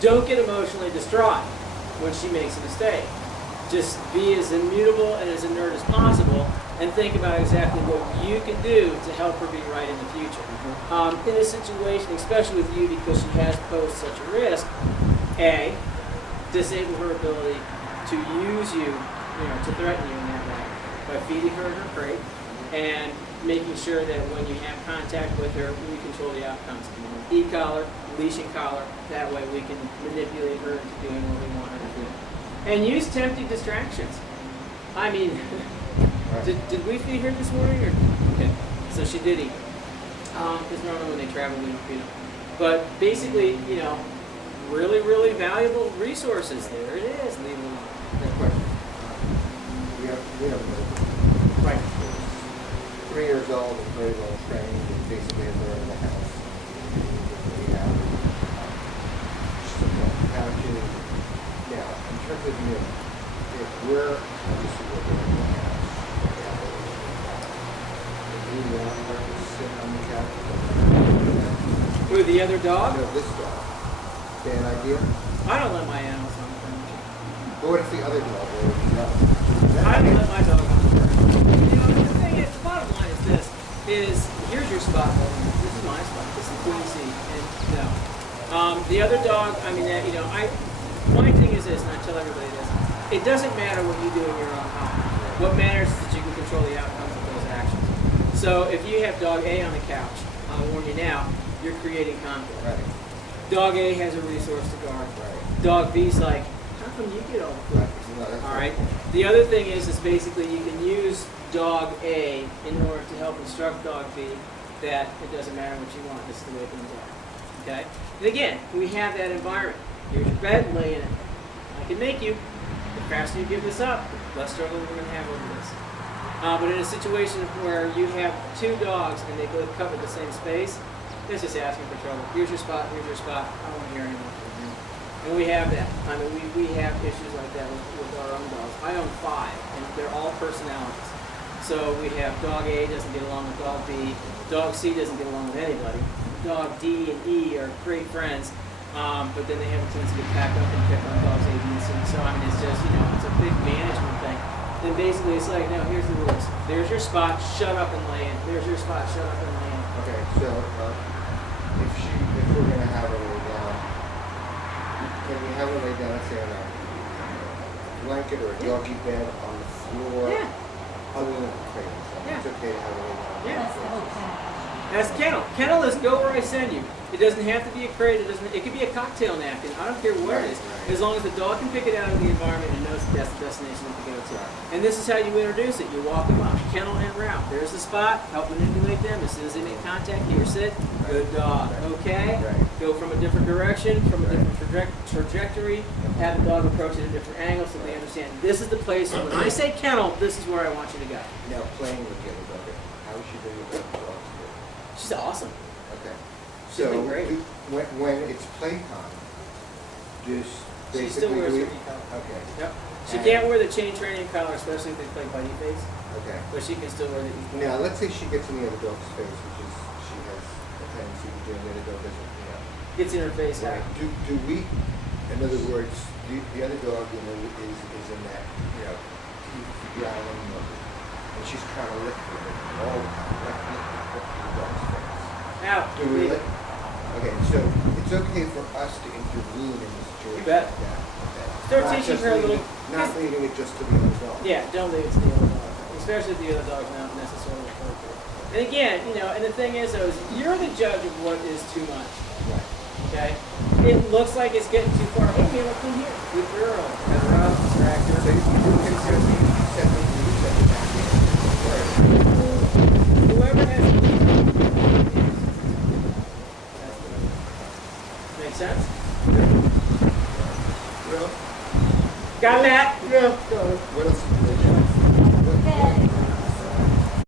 Don't get emotionally distraught when she makes a mistake. Just be as immutable and as inert as possible, and think about exactly what you can do to help her be right in the future. In this situation, especially with you, because she has posed such a risk, A, disable her ability to use you, to threaten you in that way by feeding her in her crate and making sure that when you have contact with her, we control the outcomes. E-collar, leashing collar, that way we can manipulate her into doing what we want her to do. And use tempting distractions. I mean, did we feed her this morning? Okay, so she did eat. Because normally when they travel, we don't feed them. But basically, really, really valuable resources. There it is. Leave it alone. Next question. We have Right. 3 years old and very well trained, and basically has her in the house. We have couches. Now, in terms of if we're obviously working in the house, if we want her to sit on the couch, Who, the other dog? no, this dog. Bad idea. I don't let my animals on the furniture. But what if the other dog were I don't let my dog on the furniture. The thing is, the bottom line is this, here's your spot. This is my spot. This is the queen seat. And no. The other dog, my thing is this, and I tell everybody this, it doesn't matter what you do in your own home. What matters is that you can control the outcomes of those actions. So if you have dog A on the couch, I'll warn you now, you're creating conflict. Right. Dog A has a resource to guard. Right. Dog B's like, how come you get all the food? Right. All right. The other thing is basically you can use dog A in order to help instruct dog B that it doesn't matter what you want. This is the way things are. Okay. And again, we have that environment. Here's your bed, lay in it. I can make you. The faster you give this up, the less struggle we're going to have over this. But in a situation where you have 2 dogs and they both cover the same space, it's just asking for trouble. Here's your spot. Here's your spot. I don't want to hear anymore from you. And we have that. I mean, we have issues like that with our own dogs. I own 5, and they're all personalities. So we have dog A doesn't get along with dog B. Dog C doesn't get along with anybody. Dog D and E are great friends, but then they have a tendency to pack up and pick on dogs A, B, and C. So I mean, it's just, it's a big management thing. Then basically it's like, no, here's the rules. There's your spot, shut up and lay in. There's your spot, shut up and lay in. Okay, so if we're going to have her lay down, can we have her lay down, let's say on a blanket or a doggy bed on the floor? Yeah. Other than the crate. Yeah. It's okay to have her lay down. Yeah. That's the whole point. That's kennel. Kennel is go where I send you. It doesn't have to be a crate. It could be a cocktail napkin. I don't care what it is. Right. As long as the dog can pick it out of the environment and knows that that's the destination it can go to. And this is how you introduce it. You walk them up, kennel and route. There's the spot. Help manipulate them. As soon as they make contact, here, sit. Good dog. Okay? Right. Go from a different direction, from a different trajectory. Have the dog approach at a different angle so they understand this is the place. When I say kennel, this is where I want you to go. Now, playing with the other dog, how is she doing with the other dogs? She's awesome. Okay. She's So been great. when it's playtime, just She basically still wears do her e-collar. Okay. Yep. She And- can't wear the chain training collar, especially if they play buddy face, Okay. but she can still wear the e-collar. Now, let's say she gets in the other dog's face, which is she has a tendency to do, and the other dog doesn't. Gets in her face. Right. Do we? In other words, the other dog, is in that teeth growling mode, and she's trying to lick her all the time, lick the dog's face. Now, Do we lick? Okay, so it's okay for us to intervene in this situation. You bet. Like that. Okay. Start Not teaching just her a leaving- little- Not leaving it just to the other dog. yeah, don't leave it to the other dog, especially if the other dog's not necessarily appropriate. And again, and the thing is, though, is you're the judge of what is too much. Right. Okay? It looks like it's getting too far. Hey, Mila, come here. Good girl. Cut her up, distract her. So you do consider the back in. Whoever has make sense? Well, Got that? yeah. What else?